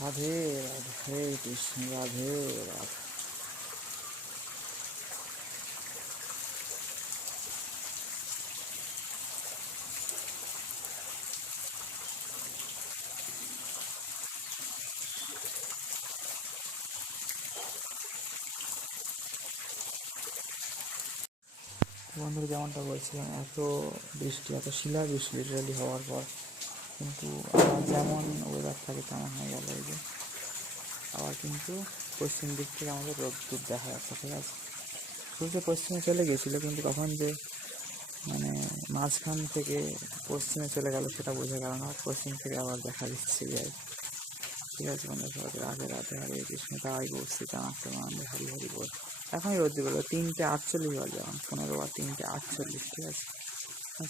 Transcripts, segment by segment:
রাধে রাধে কৃষ্ণ রাধে রাধে। বন্ধুরা, যেমনটা বলছিলাম, এত বৃষ্টি, এত শিলা বৃষ্টি লিটারালি হওয়ার পর কিন্তু আবার যেমন ওয়েদার থাকে তেমন হয়ে গেল। এই যে আবার কিন্তু পশ্চিম দিক থেকে আমাদের রোদ্দুর দেখা যাচ্ছে, ঠিক আছে। সূর্য পশ্চিমে চলে গেছিলো, কিন্তু কখন যে মানে মাঝখান থেকে পশ্চিমে চলে গেল সেটা বোঝা গেল না। পশ্চিম থেকে আবার দেখা দিচ্ছে যায়। ঠিক আছে বন্ধু, সবাই রাধে রাধে, হরে কৃষ্ণ। তাই বলছি জানাতে মানে হরি হরি বল। এখনই রোদ্দুর বেরোলো 3:48 বাজে, এখন 15 বা 3:48, ঠিক আছে।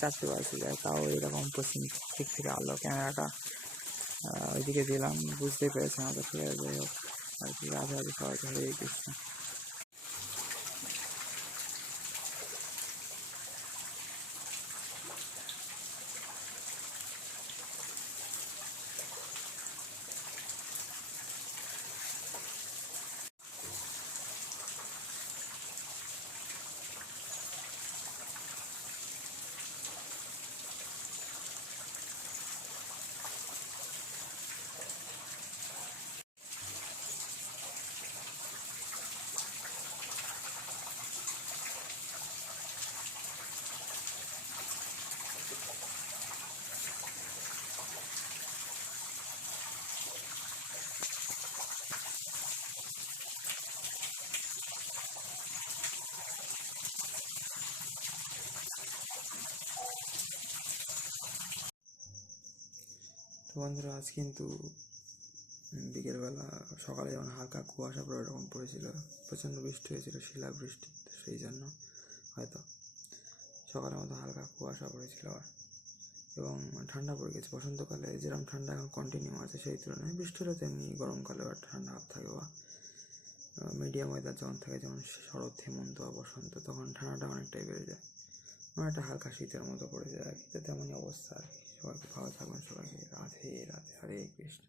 4টে বাজে যায়, তাও এরকম পশ্চিম দিক থেকে আলো ক্যামেরাটা ওইদিকে দিলাম, বুঝতেই পেরেছি আমাদের। ঠিক আছে, যাই হোক আর কি, রাধে রাধে, সবাই হরে কৃষ্ণ। তো বন্ধুরা, আজ কিন্তু বিকেলবেলা, সকালে যেমন হালকা কুয়াশা পড়ে এরকম পড়েছিল, প্রচণ্ড বৃষ্টি হয়েছিল, শিলা বৃষ্টি। তো সেই জন্য হয়তো সকালের মতো হালকা কুয়াশা পড়েছিল এবং ঠান্ডা পড়ে গেছে। বসন্তকালে যেরকম ঠান্ডা এখন কন্টিনিউ আছে, সেই তুলনায় বৃষ্টিরও তেমনি গরমকালেও একটা ঠান্ডা ভাব থাকে, বা মিডিয়াম ওয়েদার যেমন থাকে, যেমন শরৎ, হেমন্ত বা বসন্ত, তখন ঠান্ডাটা অনেকটাই বেড়ে যায়, একটা হালকা শীতের মতো পড়ে যায় আর কি। তো তেমনই অবস্থা আর কি। সবাইকে ভালো থাকবেন, সবাইকে রাধে রাধে, হরে কৃষ্ণ।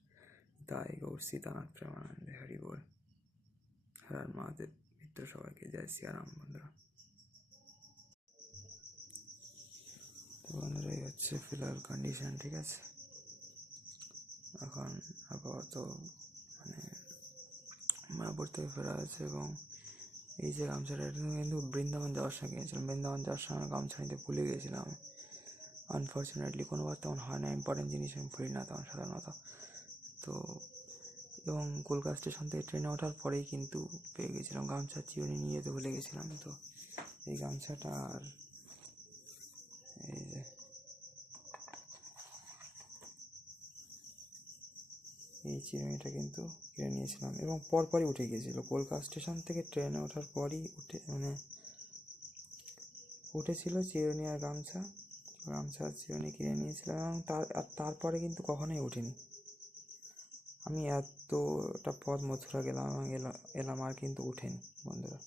তাই গৌর সীতানাথ প্রেমানন্দে হরি বল। হর মহাদেব মিত্র, সবাইকে জয় সিয়ারাম বন্ধুরা। তো বন্ধুরা, এই হচ্ছে ফিলহাল কন্ডিশন, ঠিক আছে। এখন আপাতত মানে মায়াপুর থেকে ফেরা আছে, এবং এই যে গামছাটা, এটা কিন্তু বৃন্দাবন যাওয়ার সময় কিনেছিলাম। বৃন্দাবন যাওয়ার সময় গামছা নিতে ভুলে গিয়েছিলাম আমি, আনফর্চুনেটলি। কোনোবার তেমন হয় না, ইম্পর্টেন্ট জিনিস আমি ভুলি না তেমন সাধারণত। তো এবং কলকাতা স্টেশন থেকে ট্রেনে ওঠার পরেই কিন্তু পেয়ে গেছিলাম গামছা, চিরুনি নিয়ে যেতে ভুলে গেছিলাম। তো এই গামছাটা আর এই যে এই চিরুনিটা কিন্তু কিনে নিয়েছিলাম, এবং পরপরই উঠে গিয়েছিল। কলকাতা স্টেশন থেকে ট্রেনে ওঠার পরই উঠেছিল চিরুনি আর গামছা। গামছা আর চিরুনি কিনে নিয়েছিলাম, এবং তারপরে কিন্তু কখনোই উঠিনি আমি। এতটা পথ মথুরা গেলাম এলাম আর কিন্তু উঠেনি বন্ধুরা।